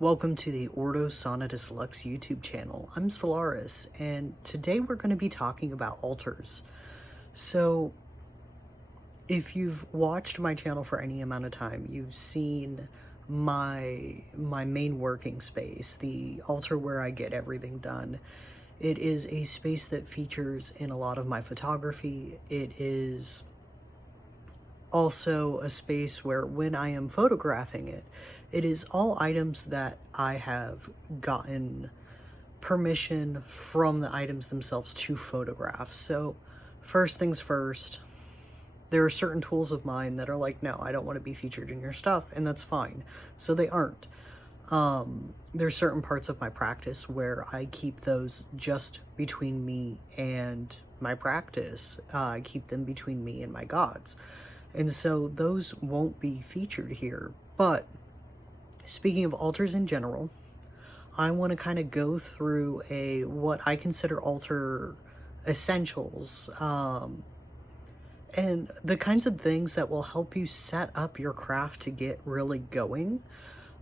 Welcome to the Ordo Sonitus Lux YouTube channel. I'm Solaris, and today we're going to be talking about altars. So, if you've watched my channel for any amount of time, you've seen my main working space, the altar where I get everything done. It is a space that features in a lot of my photography. It is also a space where when I am photographing it, it is all items that I have gotten permission from the items themselves to photograph. So first things first, there are certain tools of mine that are like, no, I don't want to be featured in your stuff, and that's fine. So they aren't. There's certain parts of my practice where I keep those just between me and my practice. I keep them between me and my gods. And so those won't be featured here. But speaking of altars in general, I want to kind of go through what I consider altar essentials, and the kinds of things that will help you set up your craft to get really going.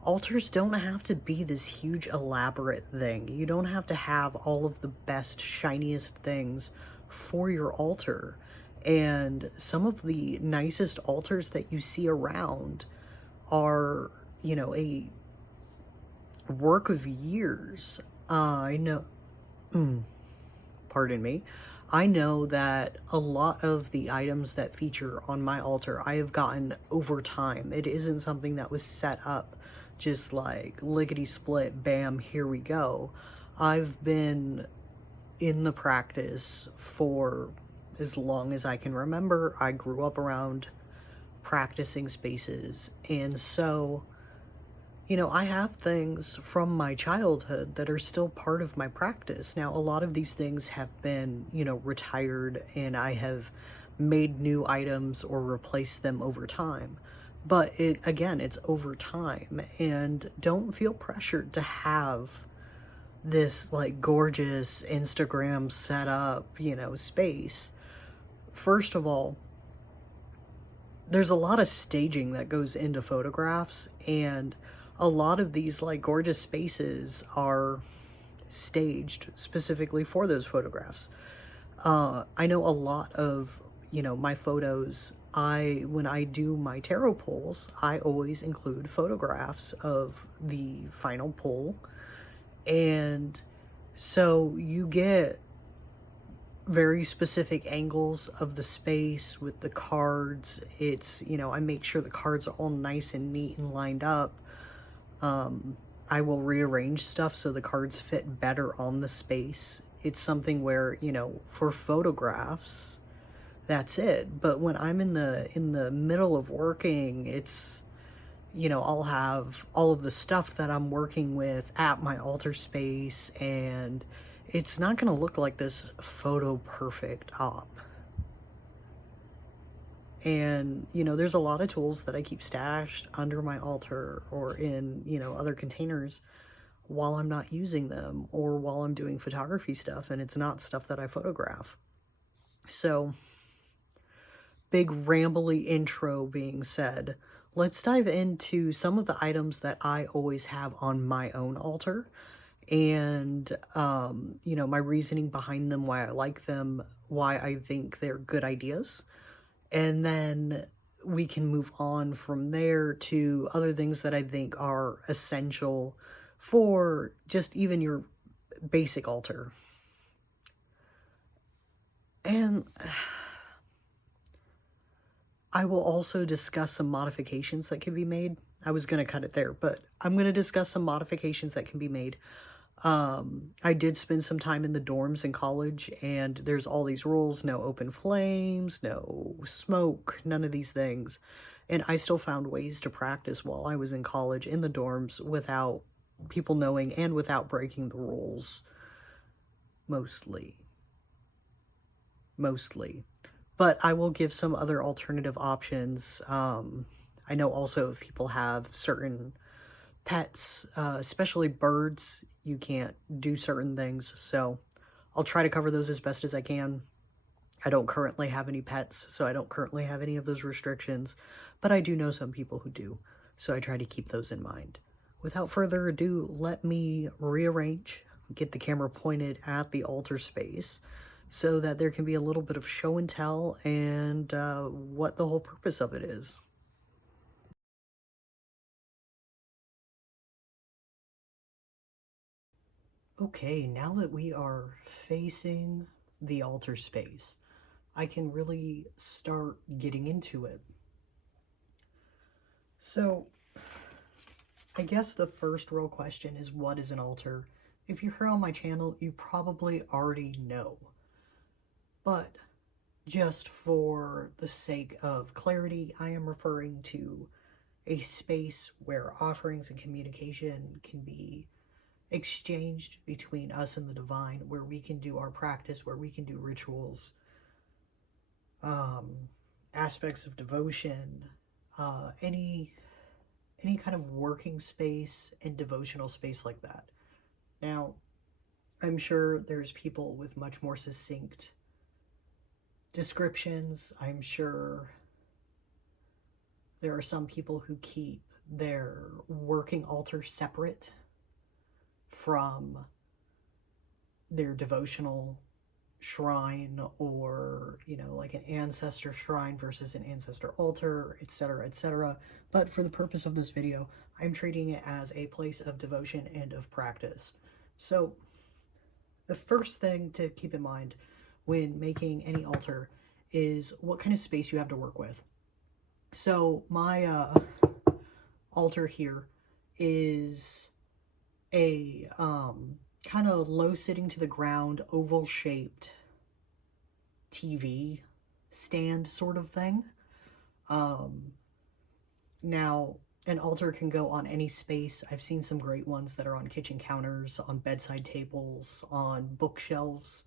Altars don't have to be this huge elaborate thing. You don't have to have all of the best, shiniest things for your altar. And some of the nicest altars that you see around are, a work of years. I know, pardon me. I know that a lot of the items that feature on my altar I have gotten over time. It isn't something that was set up just like lickety split, bam, here we go. I've been in the practice for as long as I can remember. I grew up around practicing spaces, and so I have things from my childhood that are still part of my practice. Now, a lot of these things have been, retired, and I have made new items or replaced them over time. But it's over time, and don't feel pressured to have this like gorgeous Instagram setup, space. First of all, there's a lot of staging that goes into photographs, and a lot of these like gorgeous spaces are staged specifically for those photographs. I know a lot of, my photos, when I do my tarot pulls, I always include photographs of the final pull. And so you get very specific angles of the space with the cards. It's, I make sure the cards are all nice and neat and lined up. I will rearrange stuff so the cards fit better on the space. It's something where, for photographs, that's it. But when I'm in the middle of working, it's, I'll have all of the stuff that I'm working with at my altar space, and it's not going to look like this photo perfect op. And, there's a lot of tools that I keep stashed under my altar or in, other containers while I'm not using them or while I'm doing photography stuff, and it's not stuff that I photograph. So, big rambly intro being said, let's dive into some of the items that I always have on my own altar, and, my reasoning behind them, why I like them, why I think they're good ideas. And then we can move on from there to other things that I think are essential for just even your basic altar. And I will also discuss some modifications that can be made. I was going to cut it there, but I'm going to discuss some modifications that can be made. I did spend some time in the dorms in college, and there's all these rules: no open flames, no smoke, none of these things. And I still found ways to practice while I was in college in the dorms without people knowing and without breaking the rules. Mostly. But I will give some other alternative options. I know also if people have certain pets, especially birds, you can't do certain things. So I'll try to cover those as best as I can. I don't currently have any pets, so I don't currently have any of those restrictions, but I do know some people who do. So I try to keep those in mind. without further ado, let me rearrange, get the camera pointed at the altar space so that there can be a little bit of show and tell and what the whole purpose of it is. Okay, now that we are facing the altar space, I can really start getting into it. So, I guess the first real question is, what is an altar? If you're here on my channel, you probably already know. But just for the sake of clarity, I am referring to a space where offerings and communication can be exchanged between us and the divine, where we can do our practice, where we can do rituals, um, aspects of devotion, any kind of working space and devotional space like that. Now, I'm sure there's people with much more succinct descriptions. I'm sure there are some people who keep their working altar separate from their devotional shrine, or like an ancestor shrine versus an ancestor altar, etc., etc. But for the purpose of this video, I'm treating it as a place of devotion and of practice. So the first thing to keep in mind when making any altar is what kind of space you have to work with. So my altar here is a kind of low sitting to the ground, oval shaped TV stand sort of thing. Um, Now, an altar can go on any space. I've seen some great ones that are on kitchen counters, on bedside tables, on bookshelves,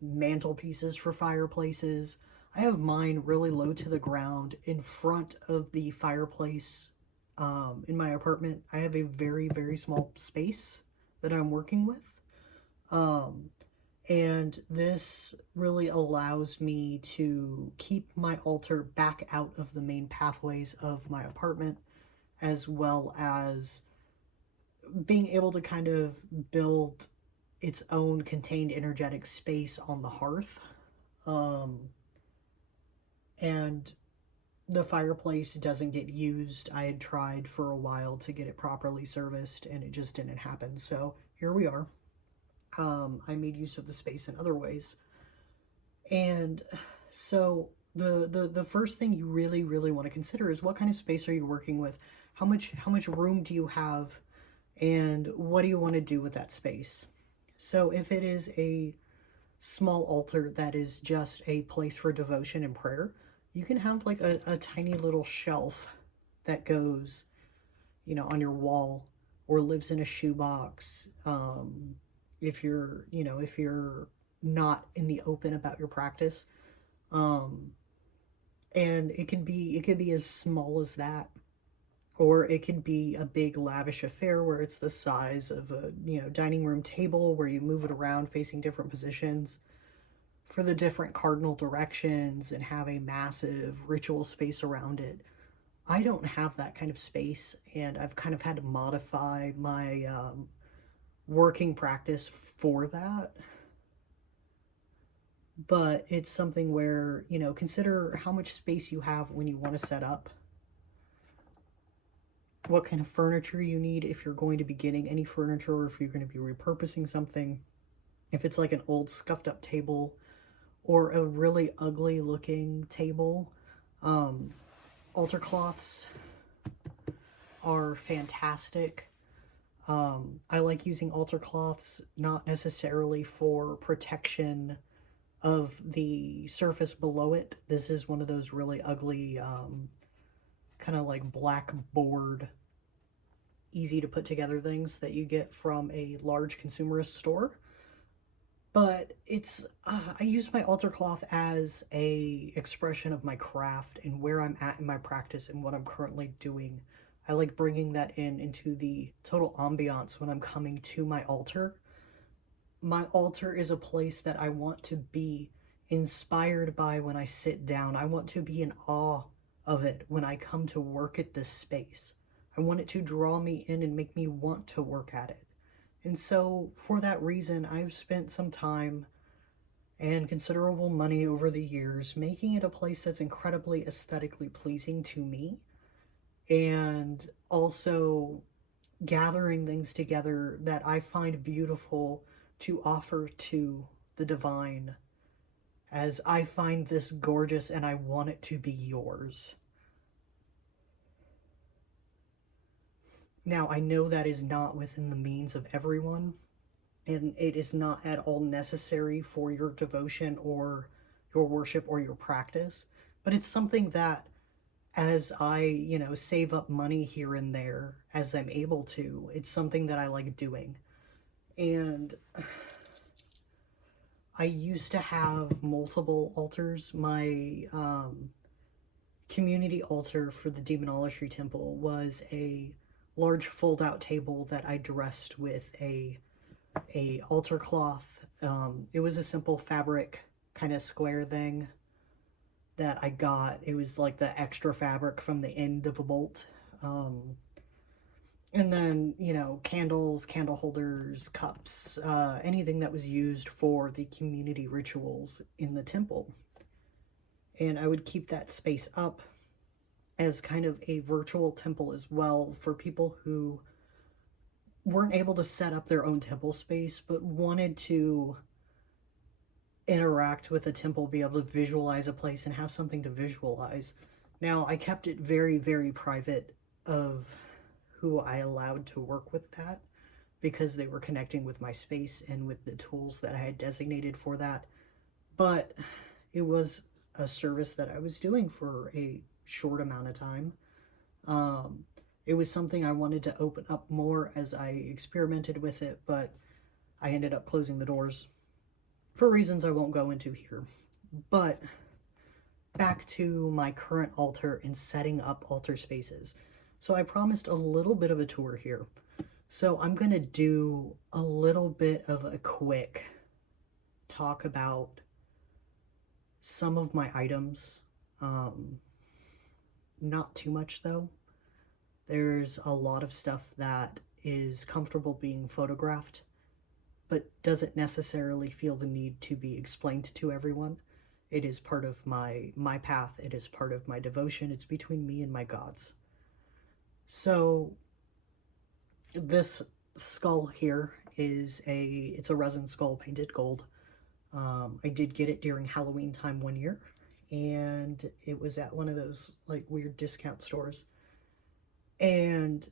mantelpieces for fireplaces. I have mine really low to the ground in front of the fireplace. In my apartment, I have a very, very small space that I'm working with. Um, and this really allows me to keep my altar back out of the main pathways of my apartment, as well as being able to kind of build its own contained energetic space on the hearth. Um, and the fireplace doesn't get used. I had tried for a while to get it properly serviced, and it just didn't happen. So here we are. I made use of the space in other ways. And so the first thing you really want to consider is, what kind of space are you working with? How much room do you have, and what do you want to do with that space? So if it is a small altar that is just a place for devotion and prayer, you can have like a tiny little shelf that goes, on your wall, or lives in a shoebox. If you're not in the open about your practice, um, and it could be as small as that, or it could be a big lavish affair where it's the size of a dining room table, where you move it around facing different positions for the different cardinal directions and have a massive ritual space around it. I don't have that kind of space, and I've kind of had to modify my working practice for that. But it's something where, consider how much space you have when you want to set up, what kind of furniture you need if you're going to be getting any furniture, or if you're going to be repurposing something. If it's like an old scuffed up table or a really ugly looking table, um, altar cloths are fantastic. I like using altar cloths not necessarily for protection of the surface below it. This is one of those really ugly, kind of like black board, easy to put together things that you get from a large consumerist store. But I use my altar cloth as a expression of my craft and where I'm at in my practice and what I'm currently doing. I like bringing that into the total ambiance when I'm coming to my altar. My altar is a place that I want to be inspired by when I sit down. I want to be in awe of it when I come to work at this space. I want it to draw me in and make me want to work at it. And so, for that reason, I've spent some time and considerable money over the years making it a place that's incredibly aesthetically pleasing to me, and also gathering things together that I find beautiful to offer to the divine, as I find this gorgeous and I want it to be yours. Now, I know that is not within the means of everyone, and it is not at all necessary for your devotion or your worship or your practice, but it's something that, as I, save up money here and there as I'm able to, it's something that I like doing. And I used to have multiple altars. My community altar for the demonology temple was a large fold-out table that I dressed with a altar cloth. It was a simple fabric kind of square thing that I got. It was like the extra fabric from the end of a bolt. And then, candles, candle holders, cups, anything that was used for the community rituals in the temple. And I would keep that space up as kind of a virtual temple as well for people who weren't able to set up their own temple space but wanted to interact with a temple, be able to visualize a place and have something to visualize. Now, I kept it very, very private of who I allowed to work with that, because they were connecting with my space and with the tools that I had designated for that. But it was a service that I was doing for a short amount of time. Um, it was something I wanted to open up more as I experimented with it, but I ended up closing the doors for reasons I won't go into here. But back to my current altar and setting up altar spaces. So I promised a little bit of a tour here. So I'm going to do a little bit of a quick talk about some of my items. Not too much though. There's a lot of stuff that is comfortable being photographed, but doesn't necessarily feel the need to be explained to everyone. It is part of my path. It is part of my devotion. It's between me and my gods. So this skull here it's a resin skull painted gold. I did get it during Halloween time one year, and it was at one of those like weird discount stores. And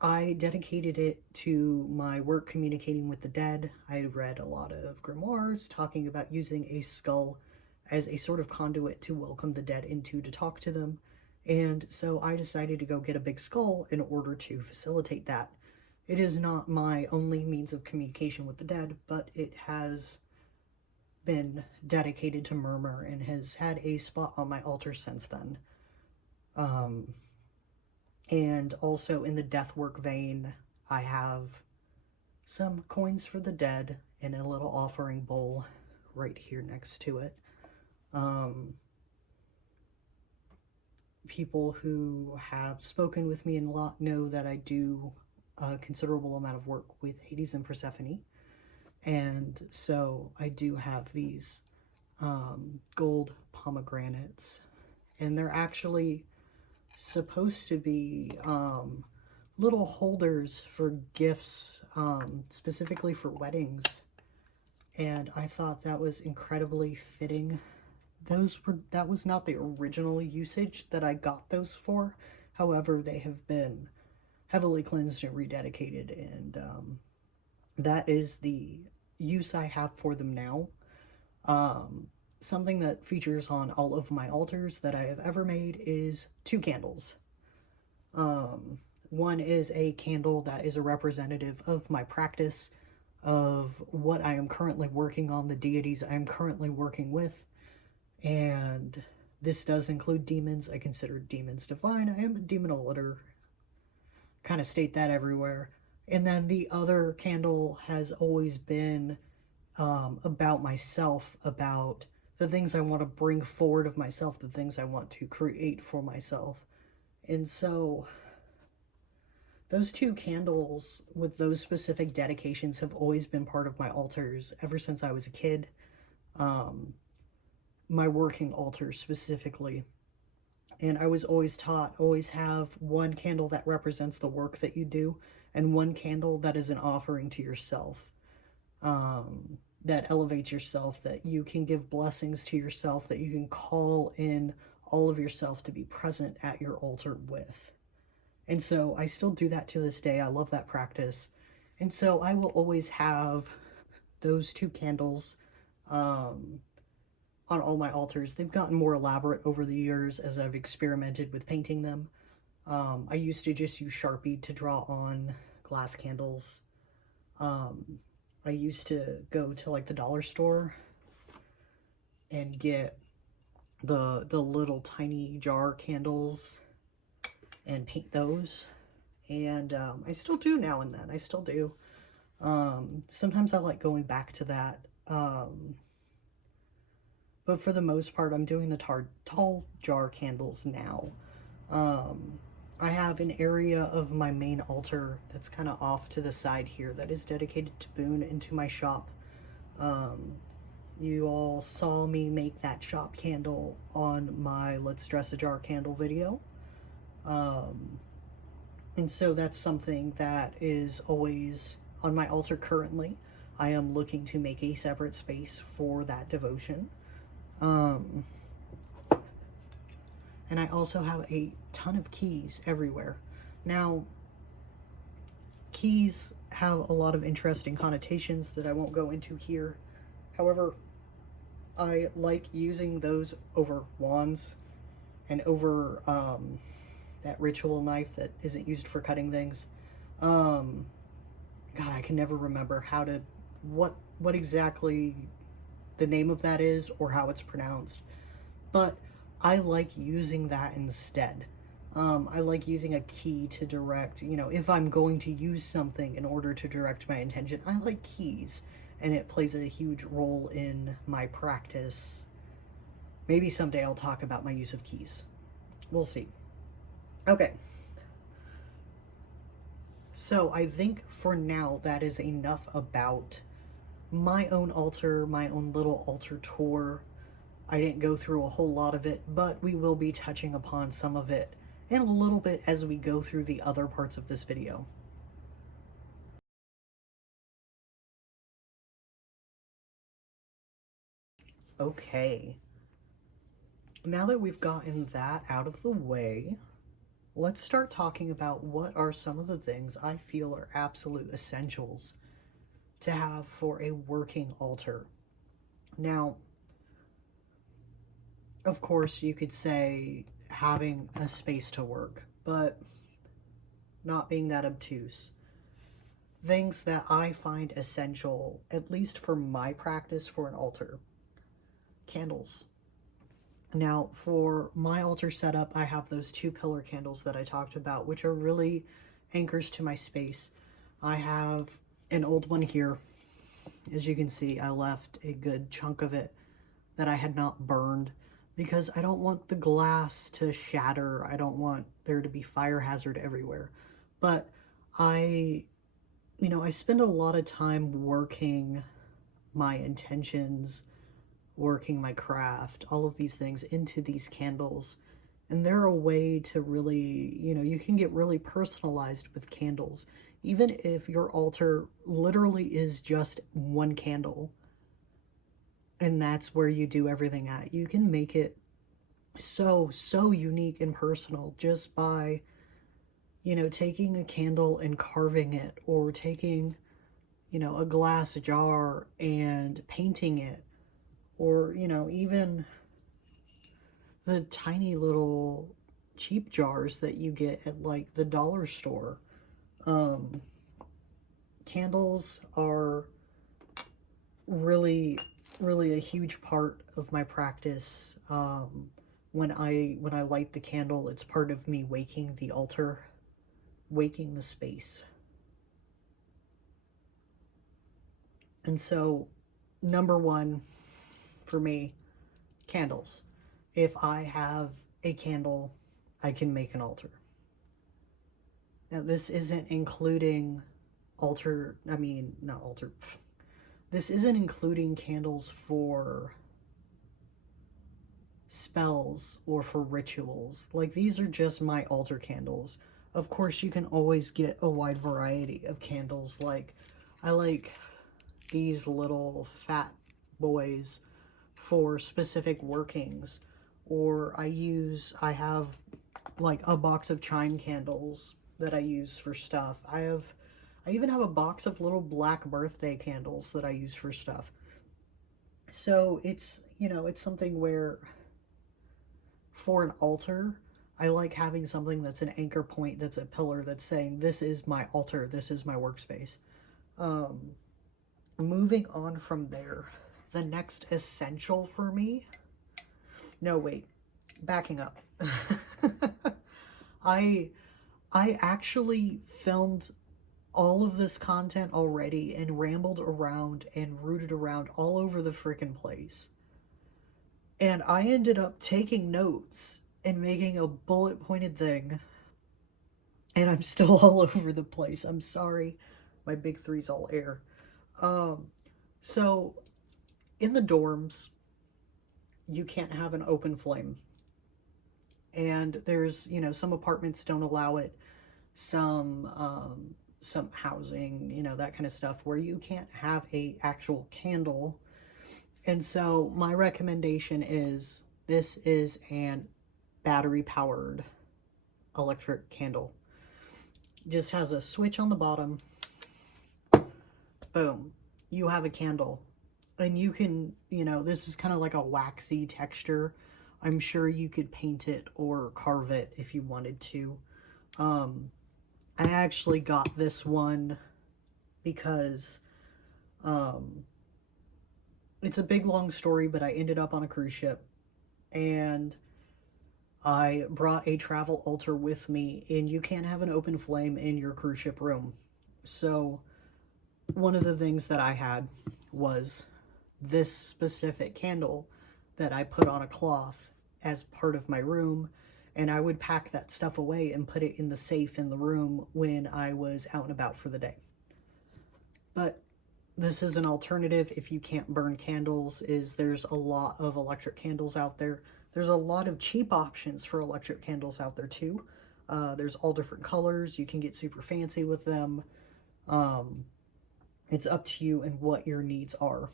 I dedicated it to my work communicating with the dead. I read a lot of grimoires talking about using a skull as a sort of conduit to welcome the dead into to talk to them. And so I decided to go get a big skull in order to facilitate that. It is not my only means of communication with the dead, but it has been dedicated to Murmur and has had a spot on my altar since then. Um, and also in the death work vein, I have some coins for the dead in a little offering bowl right here next to it. People who have spoken with me a lot know that I do a considerable amount of work with Hades and Persephone. And so I do have these gold pomegranates. And they're actually supposed to be little holders for gifts, specifically for weddings. And I thought that was incredibly fitting. That was not the original usage that I got those for. However, they have been heavily cleansed and rededicated, and that is the use I have for them now. Something that features on all of my altars that I have ever made is two candles. One is a candle that is a representative of my practice, of what I am currently working on, the deities I am currently working with, and this does include demons. I consider demons divine. I am a demonolator. Kind of state that everywhere. And then the other candle has always been about myself, about the things I want to bring forward of myself, the things I want to create for myself. And so Those two candles with those specific dedications have always been part of my altars ever since I was a kid. Um, my working altars specifically. And I was always taught, always have one candle that represents the work that you do, and one candle that is an offering to yourself, that elevates yourself, that you can give blessings to yourself, that you can call in all of yourself to be present at your altar with. And so I still do that to this day. I love that practice. And so I will always have those two candles um, on all my altars. They've gotten more elaborate over the years as I've experimented with painting them. I used to just use Sharpie to draw on glass candles. Um, I used to go to like the dollar store and get the little tiny jar candles and paint those. And I still do now and then. I still do. Sometimes I like going back to that. But for the most part, I'm doing the tall jar candles now. Um, I have an area of my main altar that's kind of off to the side here that is dedicated to Boone and to my shop. Um, you all saw me make that shop candle on my Let's Dress a Jar candle video. Um, and so that's something that is always on my altar currently. I am looking to make a separate space for that devotion. Um, and I also have a ton of keys everywhere. Now, keys have a lot of interesting connotations that I won't go into here. However, I like using those over wands and over that ritual knife that isn't used for cutting things. Um, God, I can never remember how to what exactly the name of that is or how it's pronounced. But I like using that instead. I like using a key to direct, if I'm going to use something in order to direct my intention, I like keys. And it plays a huge role in my practice. Maybe someday I'll talk about my use of keys. We'll see. Okay. So I think for now that is enough about my own altar, my own little altar tour. I didn't go through a whole lot of it, but we will be touching upon some of it and a little bit as we go through the other parts of this video. Okay, now that we've gotten that out of the way, let's start talking about what are some of the things I feel are absolute essentials to have for a working altar. Now, of course, you could say having a space to work, but not being that obtuse. Things that I find essential, at least for my practice for an altar. Candles. Now, for my altar setup, I have those two pillar candles that I talked about, which are really anchors to my space. I have an old one here. As you can see, I left a good chunk of it that I had not burned because I don't want the glass to shatter. I don't want there to be fire hazard everywhere. But I I spend a lot of time working my intentions, working my craft, all of these things into these candles. And they're a way to really, you can get really personalized with candles. Even if your altar literally is just one candle and that's where you do everything at, you can make it so unique and personal just by, taking a candle and carving it, or taking a glass jar and painting it, or, even the tiny little cheap jars that you get at like the dollar store. Um, Candles are really a huge part of my practice. When I light the candle, it's part of me waking the altar, waking the space. And so, number one for me, candles. If I have a candle, I can make an altar. Now, this isn't including not altar. This isn't including candles for spells or for rituals. Like, these are just my altar candles. Of course, you can always get a wide variety of candles. Like, I like these little fat boys for specific workings. Or I have like a box of chime candles that I use for stuff. I even have a box of little black birthday candles that I use for stuff. So it's something where for an altar, I like having something that's an anchor point, that's a pillar, that's saying, this is my altar, this is my workspace. Um, Moving on from there, the next essential for me. No, wait, backing up. I I actually filmed all of this content already and rambled around and rooted around all over the freaking place. And I ended up taking notes and making a bullet pointed thing, and I'm still all over the place. I'm sorry. My big three's all air. Um, so in the dorms, you can't have an open flame. And some apartments don't allow it. Some housing, that kind of stuff where you can't have a actual candle. And so my recommendation is this is an battery powered electric candle. Just has a switch on the bottom. Boom. You have a candle. And you can, this is kind of like a waxy texture. I'm sure you could paint it or carve it if you wanted to. I actually got this one because it's a big long story, but I ended up on a cruise ship and I brought a travel altar with me, and you can't have an open flame in your cruise ship room. So, one of the things that I had was this specific candle that I put on a cloth as part of my room, and I would pack that stuff away and put it in the safe in the room when I was out and about for the day. But this is an alternative if you can't burn candles. There's a lot of electric candles out there. There's a lot of cheap options for electric candles out there too. There's all different colors. You can get super fancy with them. Um, it's up to you and what your needs are.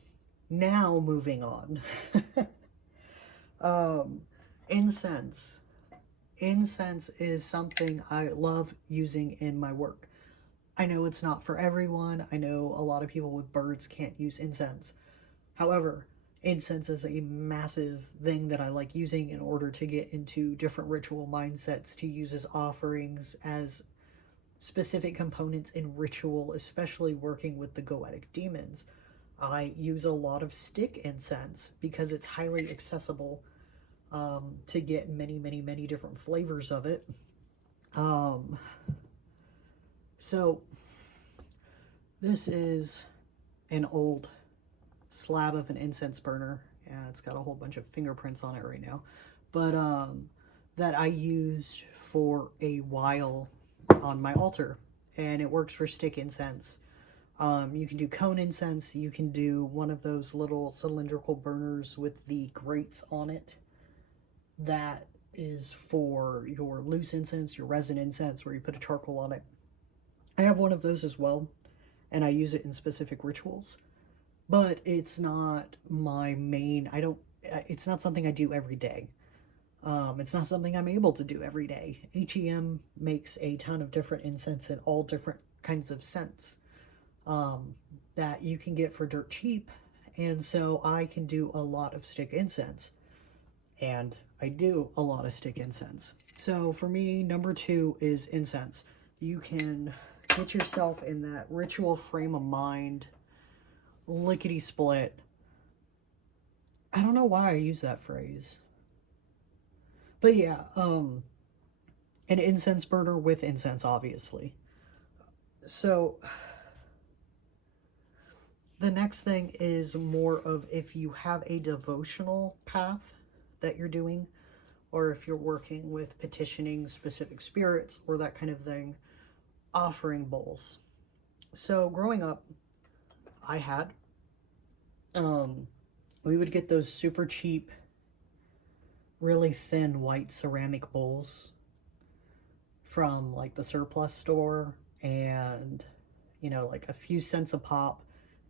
Now, moving on. um, Incense. Incense is something I love using in my work. I know it's not for everyone. I know a lot of people with birds can't use incense. However, incense is a massive thing that I like using in order to get into different ritual mindsets, to use as offerings, as specific components in ritual, especially working with the goetic demons. I use a lot of stick incense because it's highly accessible, to get many, many, many different flavors of it. Um, so, this is an old slab of an incense burner. Yeah, it's got a whole bunch of fingerprints on it right now. But that I used for a while on my altar. And it works for stick incense. You can do cone incense. You can do one of those little cylindrical burners with the grates on it. That is for your loose incense, your resin incense, where you put a charcoal on it. I have one of those as well, and I use it in specific rituals. But it's not my main. It's not something I do every day. It's not something I'm able to do every day. HEM makes a ton of different incense in all different kinds of scents, um, that you can get for dirt cheap. And so I can do a lot of stick incense. And I do a lot of stick incense. So for me, number 2 is incense. You can get yourself in that ritual frame of mind, lickety split. I don't know why I use that phrase. But yeah, an incense burner with incense, obviously. So the next thing is more of if you have a devotional path that you're doing, or if you're working with petitioning specific spirits or that kind of thing. offering bowls. So growing up, I had, um, we would get those super cheap, really thin white ceramic bowls from like the surplus store, and like a few cents a pop,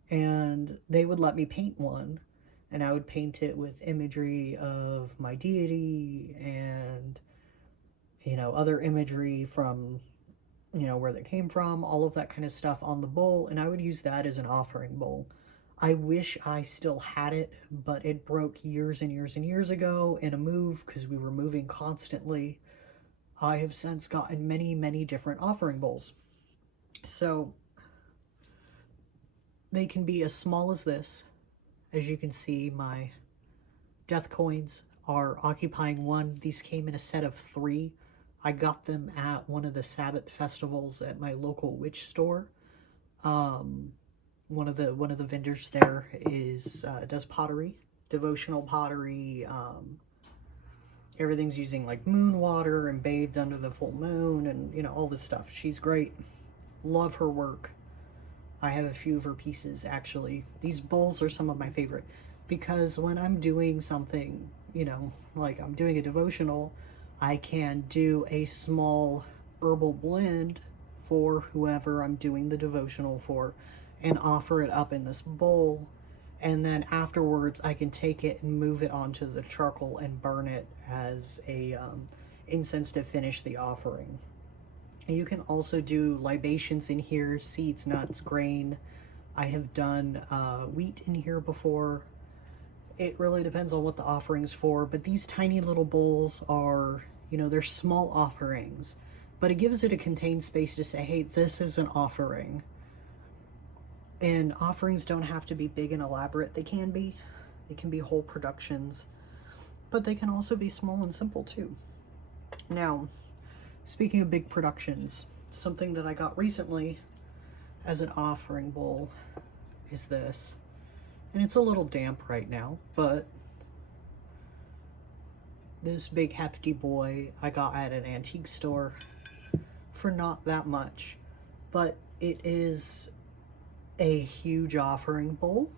and they would let me paint one, and I would paint it with imagery of my deity and other imagery from where they came from, all of that kind of stuff on the bowl, and I would use that as an offering bowl. I wish I still had it, but it broke years and years and years ago in a move because we were moving constantly. I have since gotten many, many different offering bowls. So they can be as small as this. As you can see, my death coins are occupying one. These came in a set of 3. I got them at one of the Sabbath festivals at my local witch store. Um, one of the vendors there is does pottery, devotional pottery. Everything's using like moon water and bathed under the full moon, and all this stuff. She's great. Love her work. I have a few of her pieces actually. These bowls are some of my favorite because when I'm doing something, like I'm doing a devotional, I can do a small herbal blend for whoever I'm doing the devotional for and offer it up in this bowl. And then afterwards, I can take it and move it onto the charcoal and burn it as a incense to finish the offering. You can also do libations in here, seeds, nuts, grain. I have done wheat in here before. It really depends on what the offering's for, but these tiny little bowls are, they're small offerings, but it gives it a contained space to say, hey, this is an offering. And offerings don't have to be big and elaborate. They can be. They can be whole productions, but they can also be small and simple too. Now, speaking of big productions, something that I got recently as an offering bowl is this. And it's a little damp right now, but this big hefty boy I got at an antique store for not that much. But it is a huge offering bowl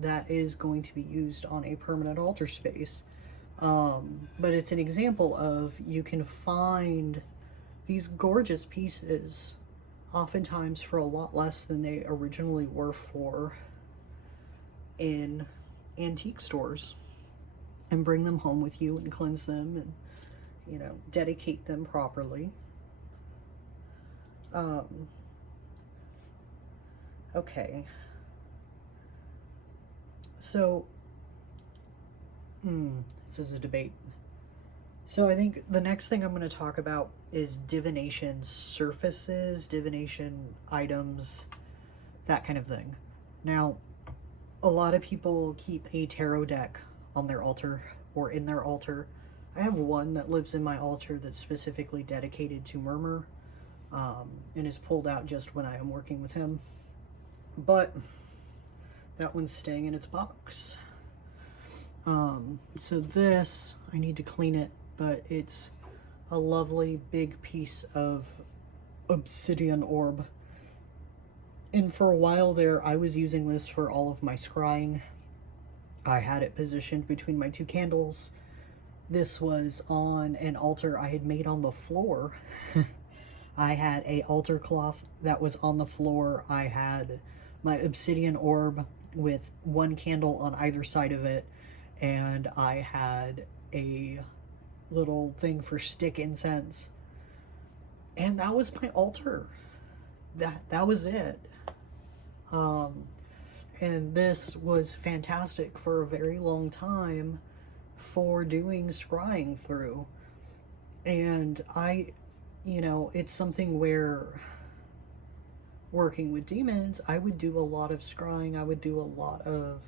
that is going to be used on a permanent altar space. But it's an example of you can find these gorgeous pieces oftentimes for a lot less than they originally were for in antique stores, and bring them home with you and cleanse them and dedicate them properly. Um, okay, so this is a debate. So I think the next thing I'm going to talk about is divination surfaces, divination items, that kind of thing. Now, a lot of people keep a tarot deck on their altar or in their altar. I have one that lives in my altar that's specifically dedicated to Murmur, and is pulled out just when I am working with him. But that one's staying in its box. So this, I need to clean it, but it's a lovely big piece of obsidian orb. And for a while there, I was using this for all of my scrying. I had it positioned between my 2 candles. This was on an altar I had made on the floor. I had a altar cloth that was on the floor. I had my obsidian orb with 1 candle on either side of it, and I had a little thing for stick incense. And that was my altar. That was it. Um, and this was fantastic for a very long time for doing scrying through. And it's something where working with demons, I would do a lot of scrying. I would do a lot of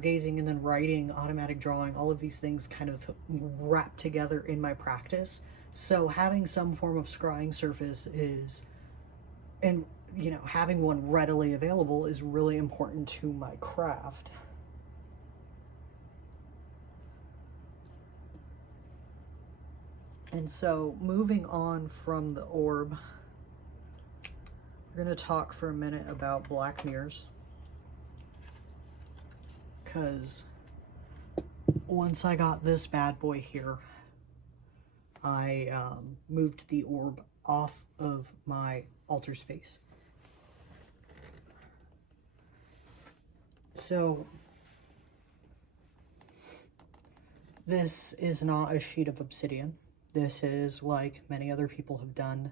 gazing and then writing, automatic drawing, all of these things kind of wrap together in my practice. So having some form of scrying surface is, and having one readily available is really important to my craft. And so moving on from the orb, We're going to talk for a minute about black mirrors, because once I got this bad boy here, I moved the orb off of my altar space. So this is not a sheet of obsidian. This is, like many other people have done,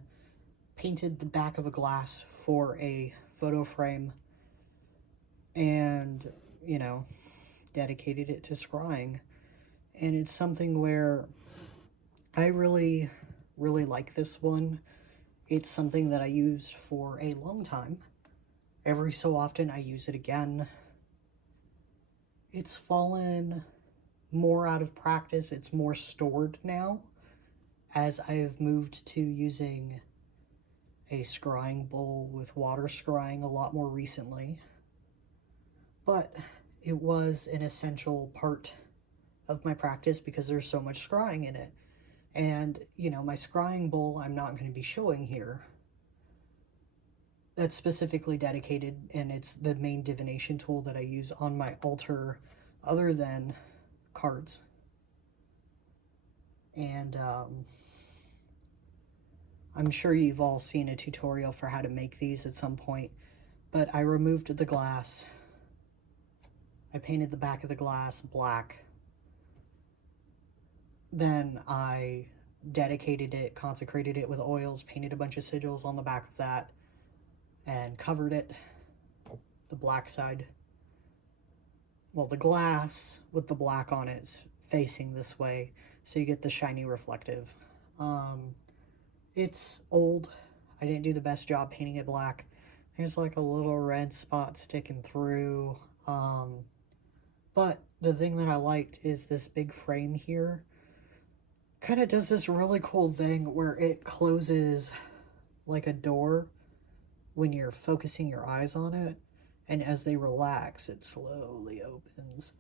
painted the back of a glass for a photo frame and, you know, dedicated it to scrying. And it's something where I really, really like this one. It's something that I used for a long time. Every so often I use it again. It's fallen more out of practice. It's more stored now as I have moved to using a scrying bowl with water scrying a lot more recently. But it was an essential part of my practice because there's so much scrying in it. And, you know, my scrying bowl I'm not going to be showing here. That's specifically dedicated, and it's the main divination tool that I use on my altar other than cards. And I'm sure you've all seen a tutorial for how to make these at some point, but I removed the glass. I painted the back of the glass black. Then I dedicated it, consecrated it with oils, painted a bunch of sigils on the back of that, and covered it, the black side. Well, the glass with the black on it is facing this way, so you get the shiny reflective. It's old. I didn't do the best job painting it black. There's like a little red spot sticking through. But the thing that I liked is this big frame here kind of does this really cool thing where it closes like a door when you're focusing your eyes on it, and as they relax it slowly opens.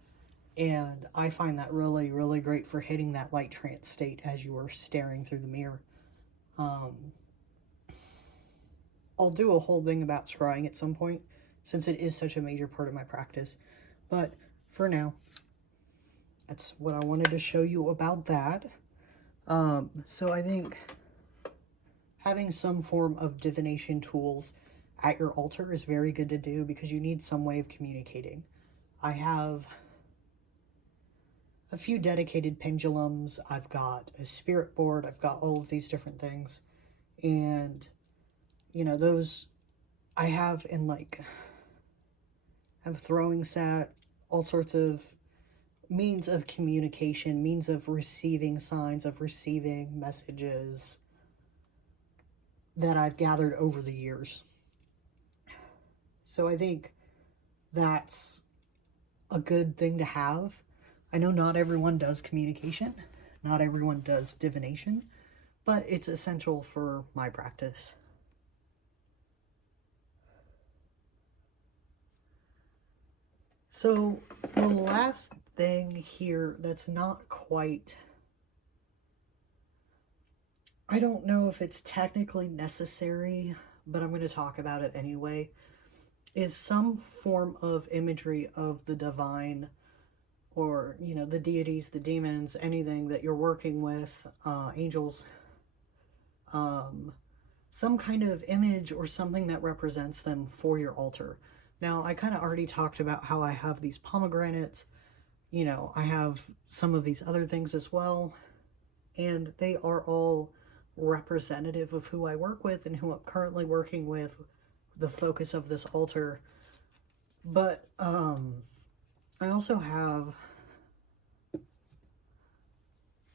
And I find that really, really great for hitting that light trance state as you are staring through the mirror. I'll do a whole thing about scrying at some point, since it is such a major part of my practice. But for now, that's what I wanted to show you about that. So I think having some form of divination tools at your altar is very good to do because you need some way of communicating. I have a few dedicated pendulums, I've got a spirit board, I've got all of these different things. And, you know, those I have in like, I have a throwing set, all sorts of means of communication, means of receiving signs, of receiving messages that I've gathered over the years. So I think that's a good thing to have. I know not everyone does communication, not everyone does divination, but it's essential for my practice. So the last thing here that's not quite, I don't know if it's technically necessary, but I'm going to talk about it anyway, is some form of imagery of the divine, or, you know, the deities, the demons, anything that you're working with, angels, some kind of image or something that represents them for your altar. Now, I kind of already talked about how I have these pomegranates. You know, I have some of these other things as well, and they are all representative of who I work with and who I'm currently working with, the focus of this altar. But I also have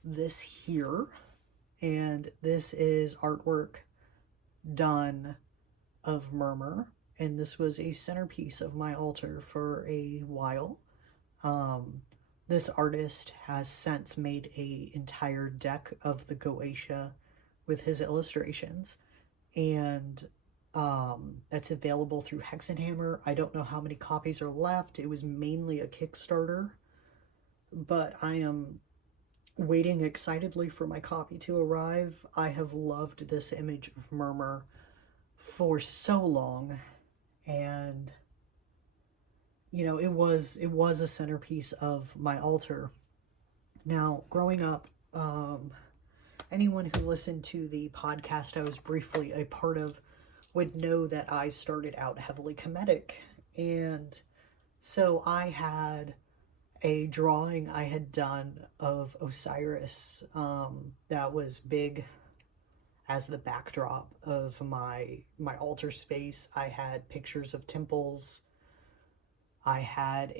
this here, and this is artwork done of Murmur, and this was a centerpiece of my altar for a while. This artist has since made a entire deck of the Goetia with his illustrations, and that's available through Hexenhammer. I don't know how many copies are left. It was mainly a Kickstarter, but I am waiting excitedly for my copy to arrive. I have loved this image of Murmur for so long, and it was a centerpiece of my altar. Now, growing up, anyone who listened to the podcast I was briefly a part of would know that I started out heavily comedic. And so I had a drawing I had done of Osiris that was big as the backdrop of my altar space. I had pictures of temples. I had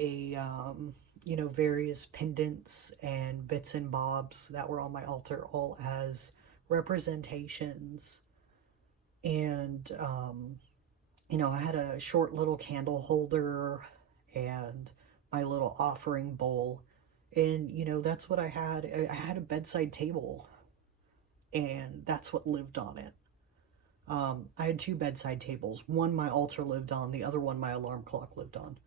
various pendants and bits and bobs that were on my altar, all as representations. And I had a short little candle holder and my little offering bowl. And that's what I had. I had a bedside table, and that's what lived on it. I had two bedside tables. One my altar lived on, the other one my alarm clock lived on.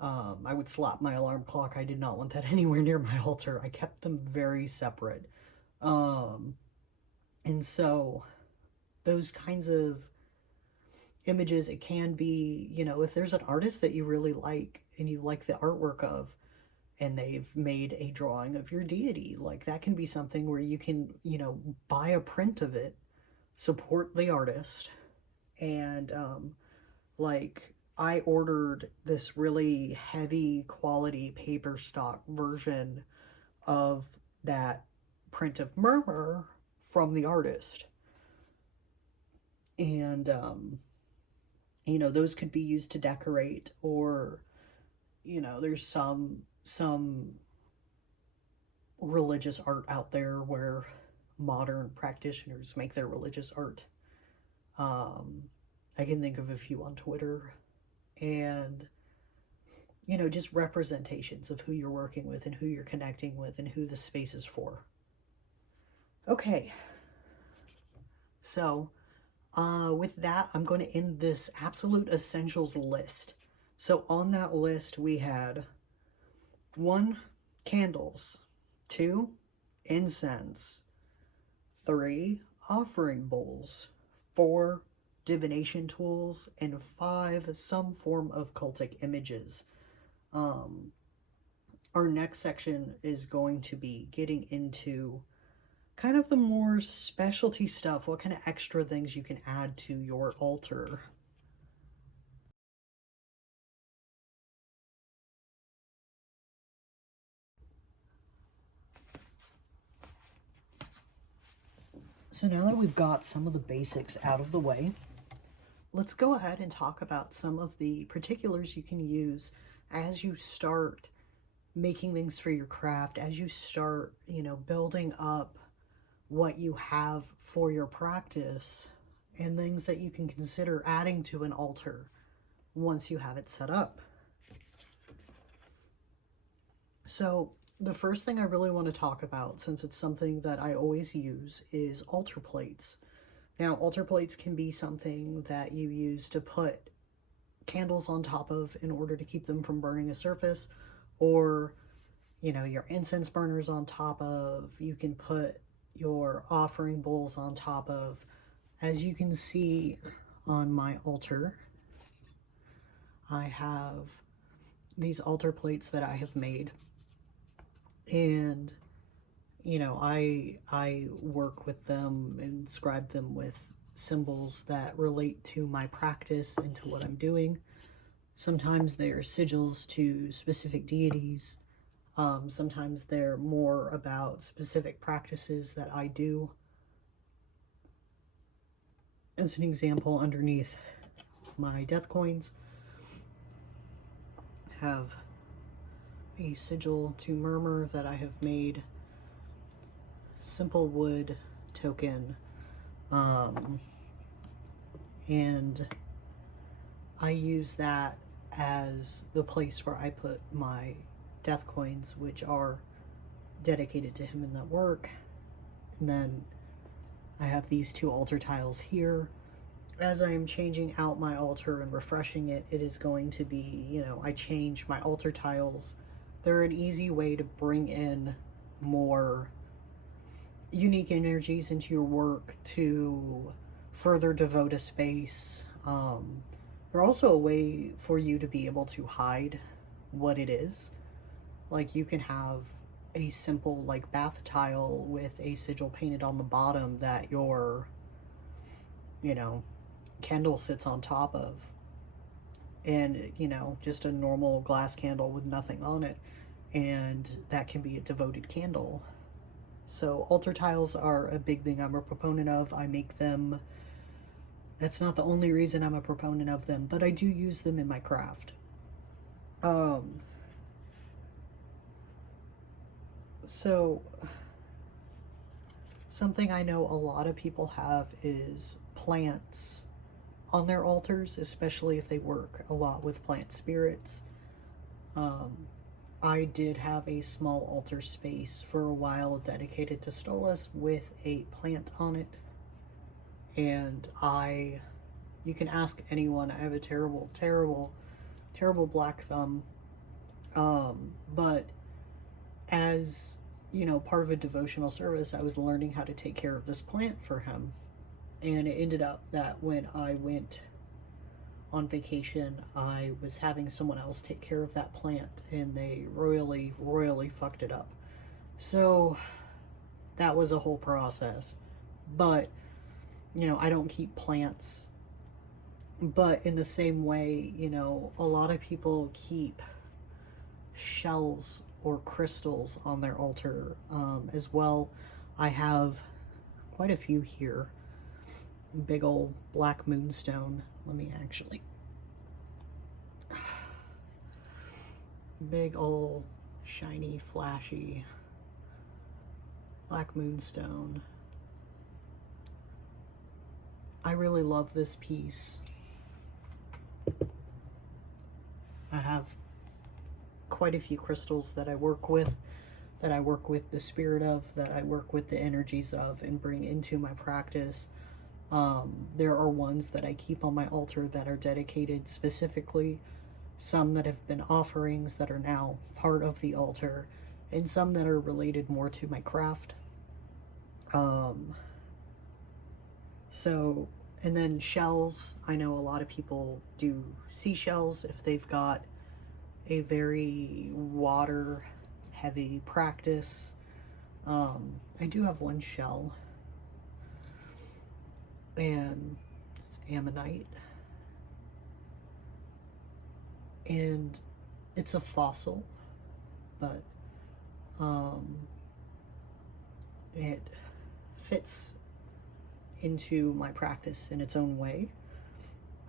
I would slap my alarm clock. I did not want that anywhere near my altar. I kept them very separate. Um, and so those kinds of images, it can be, if there's an artist that you really like and you like the artwork of, and they've made a drawing of your deity, like that can be something where you can, buy a print of it, support the artist, and like I ordered this really heavy quality paper stock version of that print of Murmur from the artist. And those could be used to decorate, or there's some religious art out there where modern practitioners make their religious art. um, I can think of a few on Twitter, and just representations of who you're working with and who you're connecting with and who the space is for. Okay, so with that, I'm going to end this absolute essentials list. So on that list, we had 1, candles, 2, incense, 3, offering bowls, 4, divination tools, and 5, some form of cultic images. Um, our next section is going to be getting into kind of the more specialty stuff, what kind of extra things you can add to your altar. So now that we've got some of the basics out of the way, let's go ahead and talk about some of the particulars you can use as you start making things for your craft, as you start, building up what you have for your practice, and things that you can consider adding to an altar once you have it set up. So the first thing I really want to talk about, since it's something that I always use, is altar plates. Now, altar plates can be something that you use to put candles on top of in order to keep them from burning a surface, or your incense burners on top of. You can put your offering bowls on top of. As you can see on my altar, I have these altar plates that I have made, and I work with them and inscribe them with symbols that relate to my practice and to what I'm doing. Sometimes they're sigils to specific deities. Sometimes they're more about specific practices that I do. As an example, underneath my death coins have a sigil to Murmur that I have made. Simple wood token. And I use that as the place where I put my death coins, which are dedicated to him in that work. And then I have these 2 altar tiles here. As I am changing out my altar and refreshing it, it is going to be, I change my altar tiles. They're an easy way to bring in more unique energies into your work, to further devote a space. They're also a way for you to be able to hide what it is. Like you can have a simple like bath tile with a sigil painted on the bottom that your, you know, candle sits on top of. And, just a normal glass candle with nothing on it. And that can be a devoted candle. So altar tiles are a big thing I'm a proponent of. I make them. That's not the only reason I'm a proponent of them, but I do use them in my craft. Um, so something I know a lot of people have is plants on their altars, especially if they work a lot with plant spirits. Um, I did have a small altar space for a while dedicated to Stolas with a plant on it. And you can ask anyone, I have a terrible, terrible, terrible black thumb. But as, part of a devotional service, I was learning how to take care of this plant for him. And it ended up that when I went on vacation, I was having someone else take care of that plant, and they royally, royally fucked it up. So that was a whole process. But, I don't keep plants. But in the same way, a lot of people keep shells or crystals on their altar as well. I have quite a few here. Big old black moonstone. Let me actually. Big old shiny, flashy black moonstone. I really love this piece. I have quite a few crystals that I work with the spirit of, that I work with the energies of, and bring into my practice. There are ones that I keep on my altar that are dedicated specifically, some that have been offerings that are now part of the altar, and some that are related more to my craft. So, and then shells. I know a lot of people do seashells if they've got a very water heavy practice. I do have one shell, and it's ammonite, and it's a fossil, but it fits into my practice in its own way.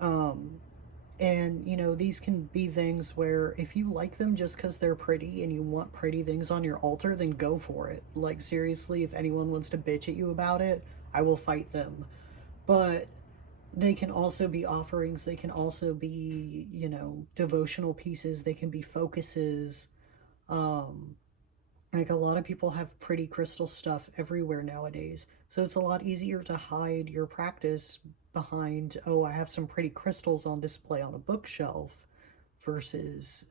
And these can be things where if you like them just because they're pretty and you want pretty things on your altar, then go for it. Like, seriously, if anyone wants to bitch at you about it, I will fight them. But they can also be offerings, they can also be, devotional pieces, they can be focuses. Like, a lot of people have pretty crystal stuff everywhere nowadays, so it's a lot easier to hide your practice behind, oh, I have some pretty crystals on display on a bookshelf, versus,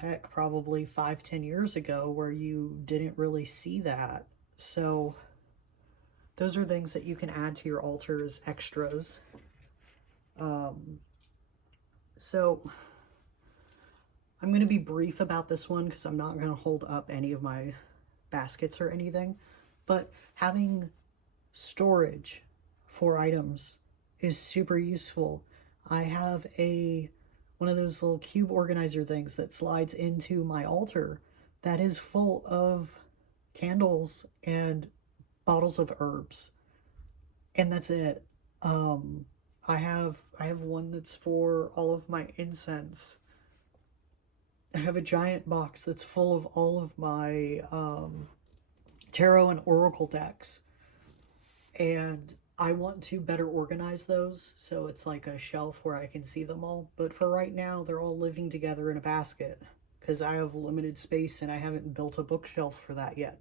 heck, probably 5-10 years ago where you didn't really see that. So those are things that you can add to your altar as extras. So I'm going to be brief about this one because I'm not going to hold up any of my baskets or anything. But having storage for items is super useful. I have one of those little cube organizer things that slides into my altar that is full of candles and bottles of herbs, and that's it. I have one that's for all of my incense. I have a giant box that's full of all of my tarot and oracle decks, and I want to better organize those so it's like a shelf where I can see them all. But for right now, they're all living together in a basket because I have limited space and I haven't built a bookshelf for that yet.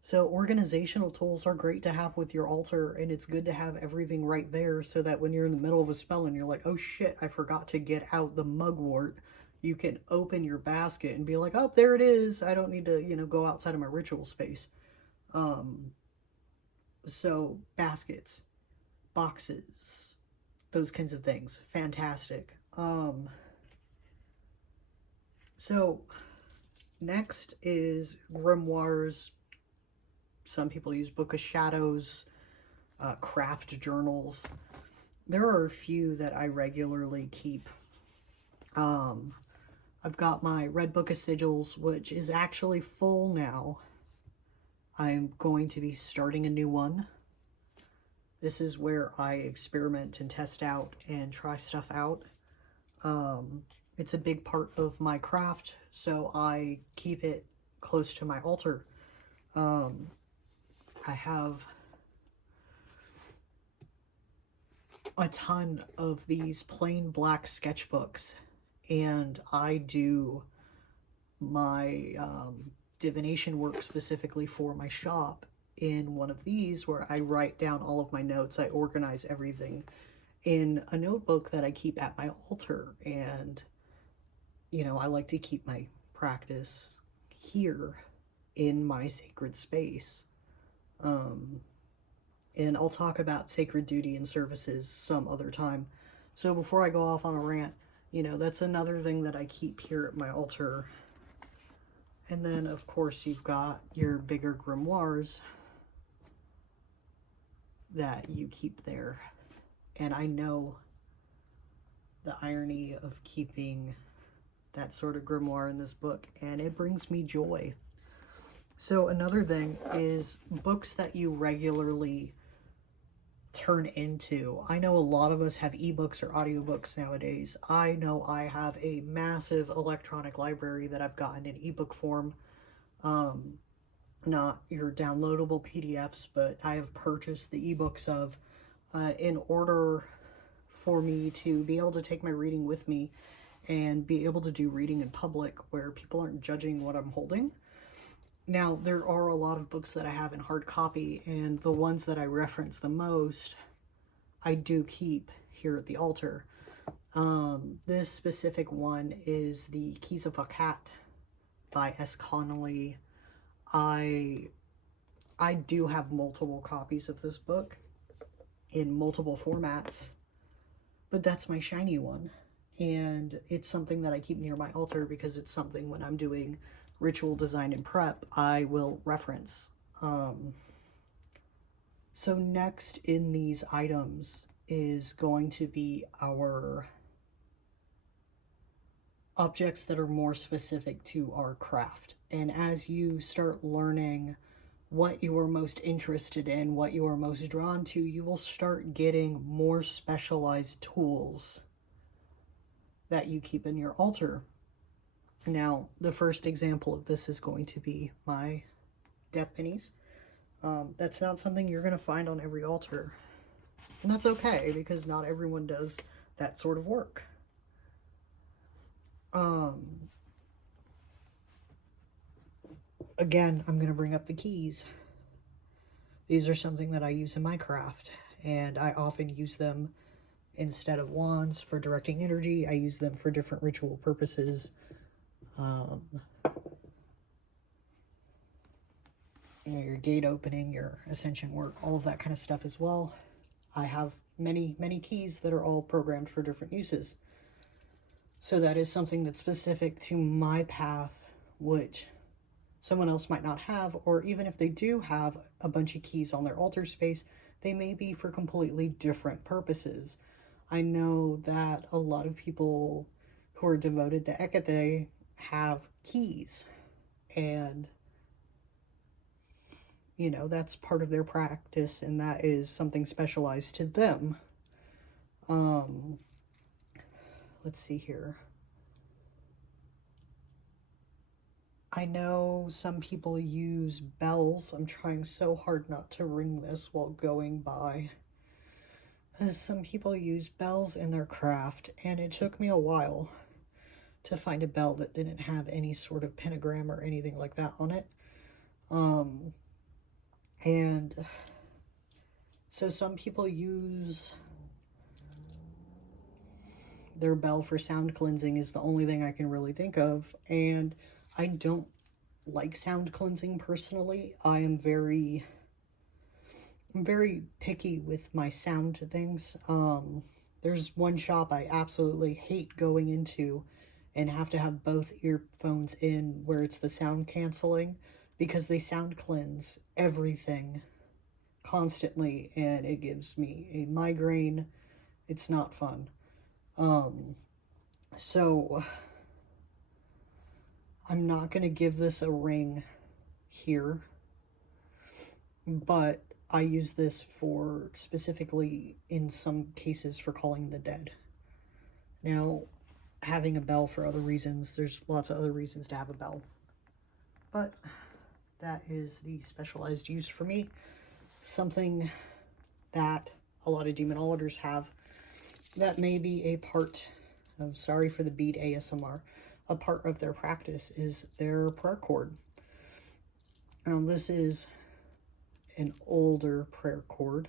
So organizational tools are great to have with your altar, and it's good to have everything right there so that when you're in the middle of a spell and you're like, oh shit, I forgot to get out the mugwort, you can open your basket and be like, oh, there it is. I don't need to, go outside of my ritual space. Um, so baskets, boxes, those kinds of things. Fantastic. So next is grimoires. Some people use Book of Shadows, craft journals. There are a few that I regularly keep. Um, I've got my Red Book of Sigils, which is actually full now. I'm going to be starting a new one. This is where I experiment and test out and try stuff out. Um, it's a big part of my craft, so I keep it close to my altar. Um, I have a ton of these plain black sketchbooks, and I do my divination work specifically for my shop in one of these where I write down all of my notes. I organize everything in a notebook that I keep at my altar, and I like to keep my practice here in my sacred space. Um, and I'll talk about sacred duty and services some other time. So before I go off on a rant, that's another thing that I keep here at my altar. And then, of course, you've got your bigger grimoires that you keep there. And I know the irony of keeping that sort of grimoire in this book, and it brings me joy. So another thing is books that you regularly turn into. I know a lot of us have ebooks or audiobooks nowadays. I know I have a massive electronic library that I've gotten in ebook form. Um, Not your downloadable PDFs, but I have purchased the ebooks of in order for me to be able to take my reading with me and be able to do reading in public where people aren't judging what I'm holding. Now, there are a lot of books that I have in hard copy, and the ones that I reference the most, I do keep here at the altar. This specific one is The Keys of a Cat by S. Connolly. I do have multiple copies of this book in multiple formats, but that's my shiny one. And it's something that I keep near my altar because it's something when I'm doing ritual design and prep, I will reference. So next in these items is going to be our objects that are more specific to our craft. And as you start learning what you are most interested in, what you are most drawn to, you will start getting more specialized tools that you keep in your altar. Now, the first example of this is going to be my death pennies. That's not something you're going to find on every altar. And that's okay, because not everyone does that sort of work. Again, I'm going to bring up the keys. These are something that I use in my craft, and I often use them instead of wands for directing energy. I use them for different ritual purposes. Your gate opening, your ascension work, all of that kind of stuff as well. I have many, many keys that are all programmed for different uses. So that is something that's specific to my path, which someone else might not have, or even if they do have a bunch of keys on their altar space, they may be for completely different purposes. I know that a lot of people who are devoted to Hecate have keys, and that's part of their practice, and that is something specialized to them. Let's see here. I know some people use bells. I'm trying so hard not to ring this while going by. Some people use bells in their craft, and it took me a while to find a bell that didn't have any sort of pentagram or anything like that on it. And so some people use their bell for sound cleansing is the only thing I can really think of, and I don't like sound cleansing personally. I'm very picky with my sound things. There's one shop I absolutely hate going into and have to have both earphones in where it's the sound canceling because they sound cleanse everything constantly and it gives me a migraine. It's not fun. Um, so I'm not going to give this a ring here, but I use this for specifically in some cases for calling the dead. Now, having a bell for other reasons, there's lots of other reasons to have a bell, but that is the specialized use for me. Something that a lot of demonologists have that may be a part of, sorry for the bead ASMR, a part of their practice is their prayer cord. This is an older prayer cord,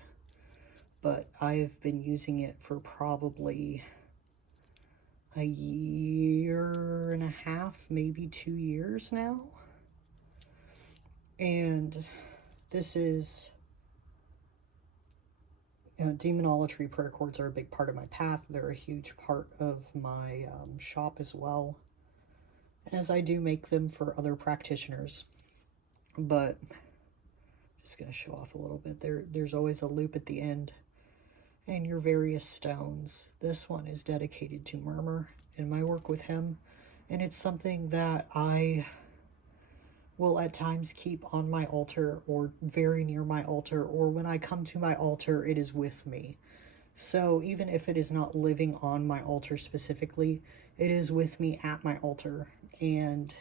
but I've been using it for probably a year and a half, maybe 2 years now. And this is, demonology prayer cords are a big part of my path. They're a huge part of my shop as well, as I do make them for other practitioners. But just going to show off a little bit. There's always a loop at the end and your various stones. This one is dedicated to Murmur and my work with him, and it's something that I will at times keep on my altar or very near my altar, or when I come to my altar, it is with me. So even if it is not living on my altar specifically, it is with me at my altar, and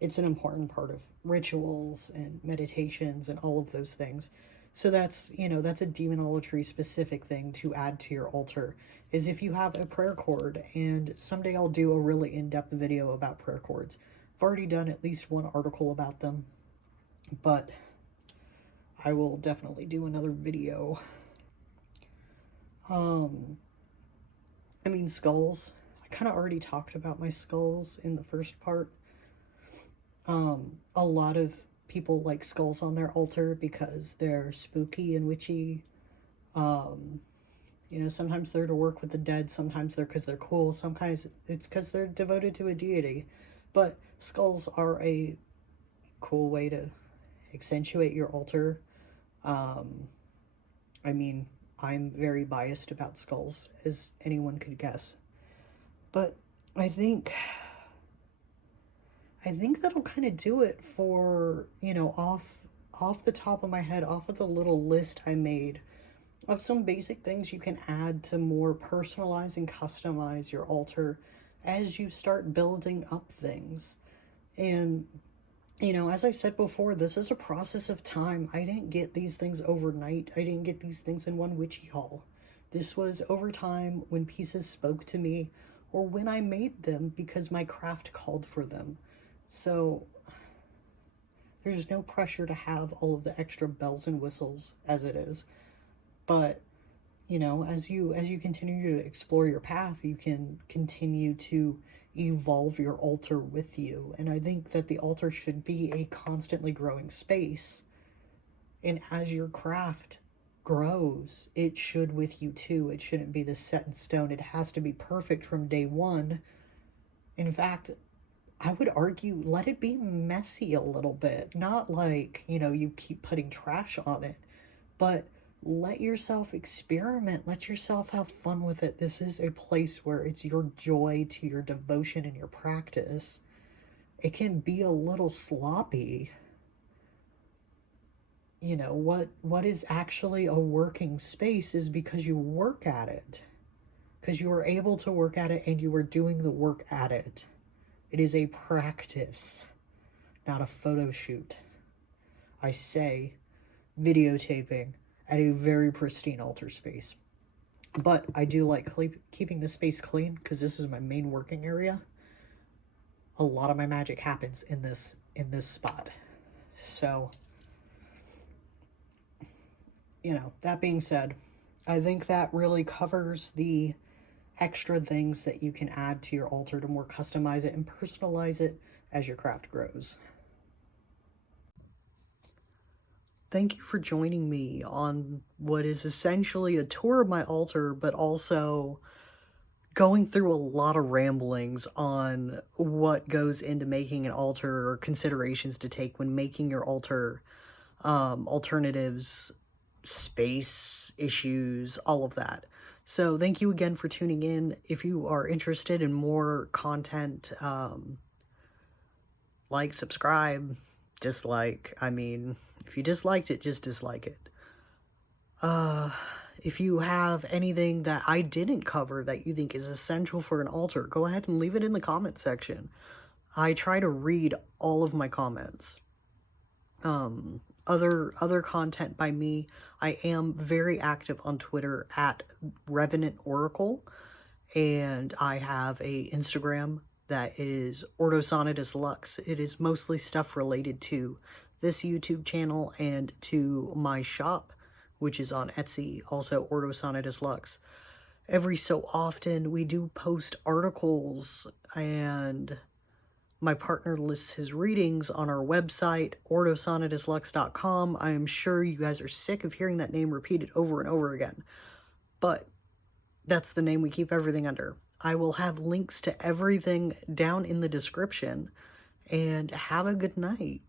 it's an important part of rituals and meditations and all of those things. So that's, that's a demonology specific thing to add to your altar, is if you have a prayer cord, and someday I'll do a really in-depth video about prayer cords. I've already done at least one article about them, but I will definitely do another video. Skulls. I kind of already talked about my skulls in the first part. A lot of people like skulls on their altar because they're spooky and witchy. Sometimes they're to work with the dead, sometimes they're because they're cool, sometimes it's because they're devoted to a deity. But skulls are a cool way to accentuate your altar. I'm very biased about skulls, as anyone could guess. But I think that'll kind of do it for, off the top of my head, off of the little list I made of some basic things you can add to more personalize and customize your altar as you start building up things. And, as I said before, this is a process of time. I didn't get these things overnight. I didn't get these things in one witchy haul. This was over time when pieces spoke to me or when I made them because my craft called for them. So there's no pressure to have all of the extra bells and whistles as it is. But, as you continue to explore your path, you can continue to evolve your altar with you. And I think that the altar should be a constantly growing space. And as your craft grows, it should with you too. It shouldn't be this set in stone. It has to be perfect from day one. In fact, I would argue, let it be messy a little bit. Not like, you keep putting trash on it, but let yourself experiment. Let yourself have fun with it. This is a place where it's your joy to your devotion and your practice. It can be a little sloppy. What is actually a working space is because you work at it. Because you are able to work at it and you are doing the work at it. It is a practice, not a photo shoot. I say videotaping at a very pristine altar space. But I do like keeping the space clean because this is my main working area. A lot of my magic happens in this spot. So, that being said, I think that really covers the extra things that you can add to your altar to more customize it and personalize it as your craft grows. thank you for joining me on what is essentially a tour of my altar, but also going through a lot of ramblings on what goes into making an altar or considerations to take when making your altar, alternatives, space issues, all of that. So thank you again for tuning in. If you are interested in more content, like, subscribe, dislike. I mean, if you disliked it, just dislike it. Uh, if you have anything that I didn't cover that you think is essential for an altar, go ahead and leave it in the comment section. I try to read all of my comments. Other content by me, I am very active on Twitter at Revenant Oracle, and I have a Instagram that is Ordosonatus Lux. It is mostly stuff related to this YouTube channel and to my shop, which is on Etsy, also Ordosonatus Lux. Every so often, we do post articles, and my partner lists his readings on our website, ordosonatusLux.com. I am sure you guys are sick of hearing that name repeated over and over again, but that's the name we keep everything under. I will have links to everything down in the description, and have a good night.